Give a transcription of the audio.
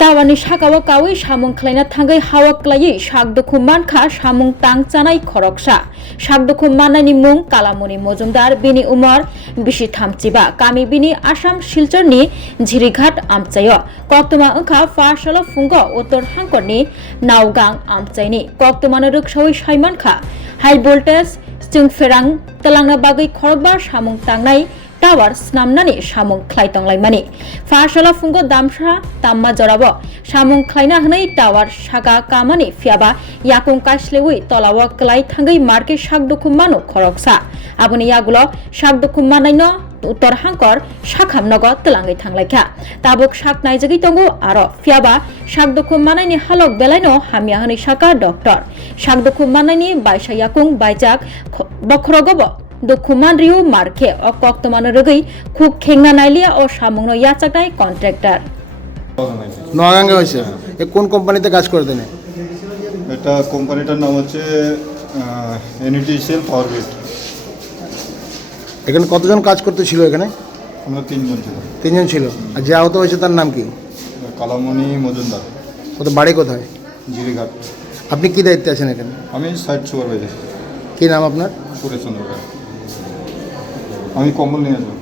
Tawani Shakawa Kawi Shamung Klena Tangai Hawaklayi Shakdoku Manka Shamung Tang Chanai Khoroksa Shakdoku Manani Mung Kalamuni Mojumdar Bini Umar Bishi Thamchiba Kami Bini Asam Shilchorni Jhirighat Amchayo Koktoma Ungka Farshala Fungo Utor Hangkorni Naugang Amchaini Koktomana Rukshawi Shaimanka High Voltage Stungferang Telangna Bagai Khorokbar Shamung Tangnai Tower Snamnani Shamung Klaitong Laimani Farshala Fungo Damsha Tamma Jorabo Shamung Klaina Hanai Tower Shaga Kamani Fiaba Yakung Kashlewi Tolawa Klai Tangai Marke Shakdoku Manu Khoroksa Abuni Yagulo Shakdoku Manaino Uttor Hangkor Shakham Nogo Telangai Tanglaikha Tabuk Shak Naijagi Tongo Aro Fiaba Shakdoku Manaini Halok Belaino Hamia Hani Shaka Doctor Shakdoku Manaini Baisha Yakung Baijak Bokhrogobo Dokuman Riu Marke o Koktomano Rugi Kuk Kengna Nailia o Shamungno Yachaknai Contractor নোয়াগাঙ্গে হয়েছে এ কোন কোম্পানিতে কাজ করতেন? এটা কোম্পানিটার নাম হচ্ছে এনটিসিএল power grid. এখানে কতজন কাজ করতে ছিল? এখানে আমরা তিনজন ছিল। তিনজন ছিল। আর যে আহত হয়েছে তার নাম কি? কালামণি মজুমদার। কত বাড়ি কোথায়? জিরিঘাট। আপনি কি দায়িত্বে আছেন এখানে? আমি সাইট সুপারভাইজার। কি নাম আপনার? সুরেশ চন্দ্র রায়। আমি কম্বল নিয়ে আসবো।